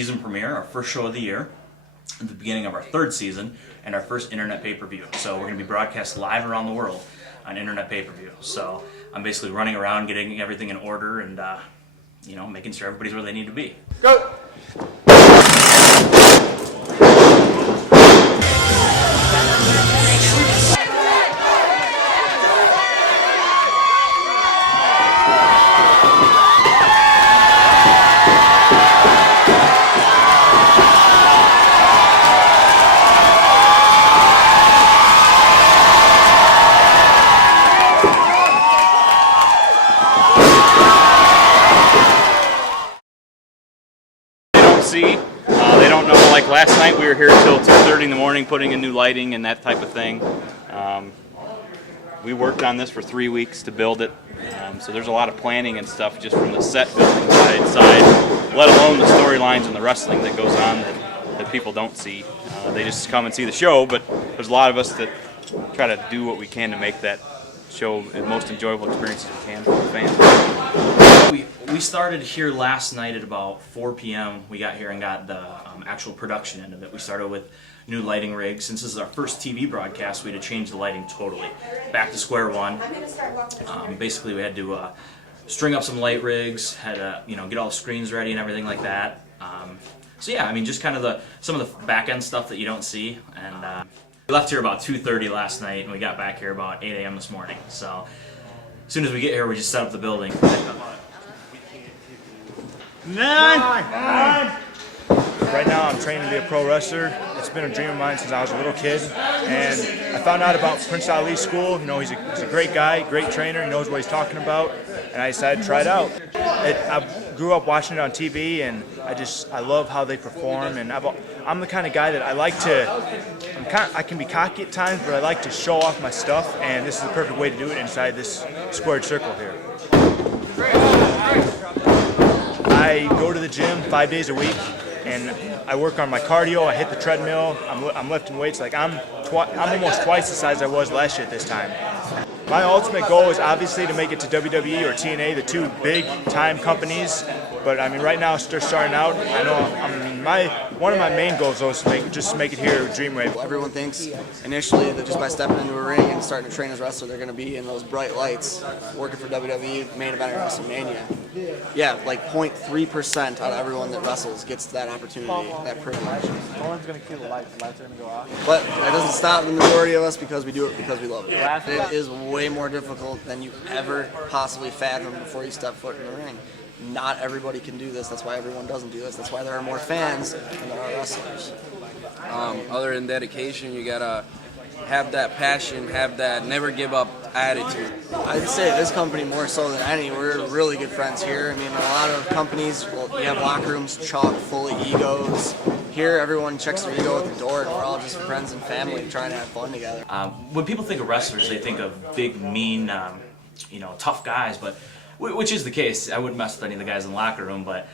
season premiere, our first show of the year, at the beginning of our third season, and our first internet pay-per-view. So we're going to be broadcast live around the world on internet pay-per-view. So I'm basically running around getting everything in order and making sure everybody's where they need to be. Go! They don't know, like last night we were here till 2:30 in the morning putting in new lighting and that type of thing. We worked on this for 3 weeks to build it, so there's a lot of planning and stuff just from the set building side, let alone the storylines and the wrestling that goes on that people don't see. They just come and see the show, but there's a lot of us that try to do what we can to make that show the most enjoyable experience we can for the fans. We started here last night at about 4 p.m. We got here and got the actual production end of it. We started with new lighting rigs. Since this is our first TV broadcast, we had to change the lighting totally. Back to square one. Basically, we had to string up some light rigs, had to get all the screens ready and everything like that. So yeah, I mean, just kind of some of the back end stuff that you don't see. And we left here about 2:30 last night, and we got back here about 8 a.m. this morning. So as soon as we get here, we just set up the building. Nine. Right now I'm training to be a pro wrestler. It's been a dream of mine since I was a little kid, and I found out about Prince Ali's school. He's a great guy, great trainer, he knows what he's talking about, and I decided to try it out. I grew up watching it on TV, and I love how they perform, and I'm the kind of guy that I can be cocky at times, but I like to show off my stuff, and this is the perfect way to do it inside this squared circle here. I go to the gym 5 days a week, and I work on my cardio. I hit the treadmill. I'm lifting weights. Like I'm almost twice the size I was last year at this time. My ultimate goal is obviously to make it to WWE or TNA, the two big-time companies. But I mean, right now, they're starting out. One of my main goals is to make it here with Dreamwave. Everyone thinks initially that just by stepping into a ring and starting to train as a wrestler, they're going to be in those bright lights, working for WWE, main event at WrestleMania. Yeah, like 0.3% out of everyone that wrestles gets that opportunity, that privilege. No one's going to kill the lights. The lights are going to go off. But that doesn't stop the majority of us because we do it because we love it. It is way more difficult than you ever possibly fathomed before you step foot in the ring. Not everybody can do this. That's why everyone doesn't do this. That's why there are more fans than there are wrestlers. Other than dedication, you gotta have that passion, have that never give up attitude. I'd say this company more so than any. We're really good friends here. I mean, a lot of companies, you have locker rooms chock full of egos. Here, everyone checks their ego at the door, and we're all just friends and family trying to have fun together. When people think of wrestlers, they think of big, mean, tough guys, which is the case. I wouldn't mess with any of the guys in the locker room, but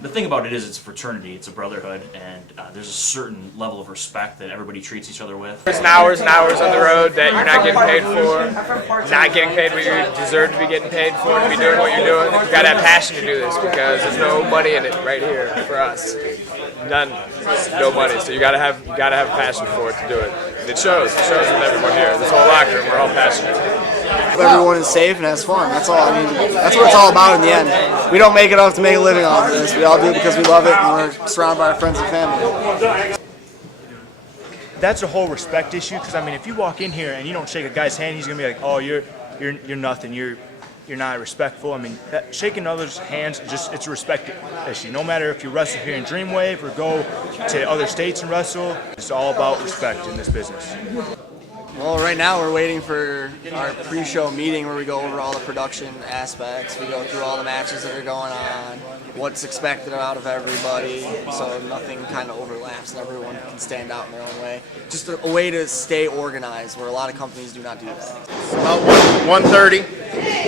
the thing about it is it's a fraternity, it's a brotherhood, and there's a certain level of respect that everybody treats each other with. There's hours and hours on the road that you're not getting paid for, not getting paid what you deserve to be getting paid for, to be doing what you're doing. You've got to have passion to do this because there's no money in it right here for us. None, no money. So you gotta have passion for it to do it. And it shows with everyone here. This whole locker room, we're all passionate. Everyone is safe and has fun. That's all. I mean, that's what it's all about in the end. We don't make it off to make a living off of this. We all do it because we love it, and we're surrounded by our friends and family. That's a whole respect issue, because I mean, if you walk in here and you don't shake a guy's hand, he's gonna be like, "Oh, you're nothing. You're not respectful." I mean, shaking others' hands, it's a respect issue. No matter if you wrestle here in Dreamwave or go to other states and wrestle, it's all about respect in this business. Well, right now we're waiting for our pre-show meeting where we go over all the production aspects. We go through all the matches that are going on, what's expected out of everybody, so nothing kind of overlaps and everyone can stand out in their own way. Just a way to stay organized, where a lot of companies do not do that. About 1:30.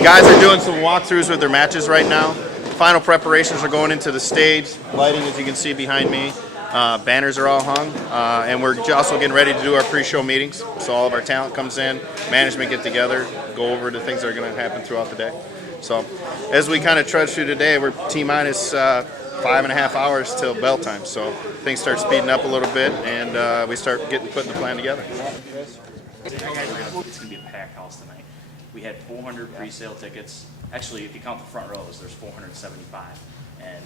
Guys are doing some walkthroughs with their matches right now. Final preparations are going into the stage. Lighting, as you can see behind me. Banners are all hung, and we're also getting ready to do our pre-show meetings. So all of our talent comes in, management get together, go over the things that are going to happen throughout the day. So as we kind of trudge through today, we're T-minus 5.5 hours till bell time. So things start speeding up a little bit, and we start putting the plan together. It's gonna be a packed house tonight. We had 400 pre-sale tickets. Actually, if you count the front rows, there's 475. And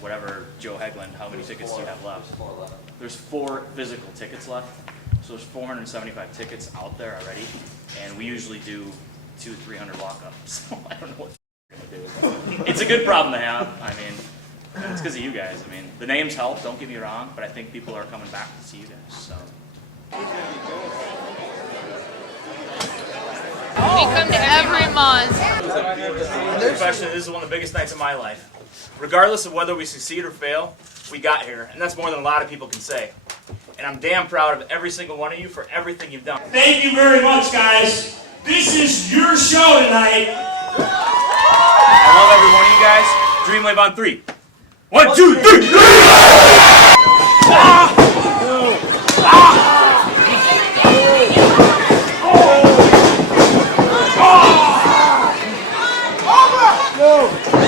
whatever, Joe Hegland, how many tickets do you have left? There's 4 physical tickets left. So there's 475 tickets out there already. And we usually do 200-300 walk-ups. So I don't know what we're gonna do. It's a good problem to have. I mean, it's because of you guys. I mean, the names help, don't get me wrong, but I think people are coming back to see you guys. So. We come to every month. Professionally, this is one of the biggest nights of my life. Regardless of whether we succeed or fail, we got here, and that's more than a lot of people can say. And I'm damn proud of every single one of you for everything you've done. Thank you very much, guys. This is your show tonight. I love every one of you guys. Dreamwave on 3. 1, 2, 3. Go!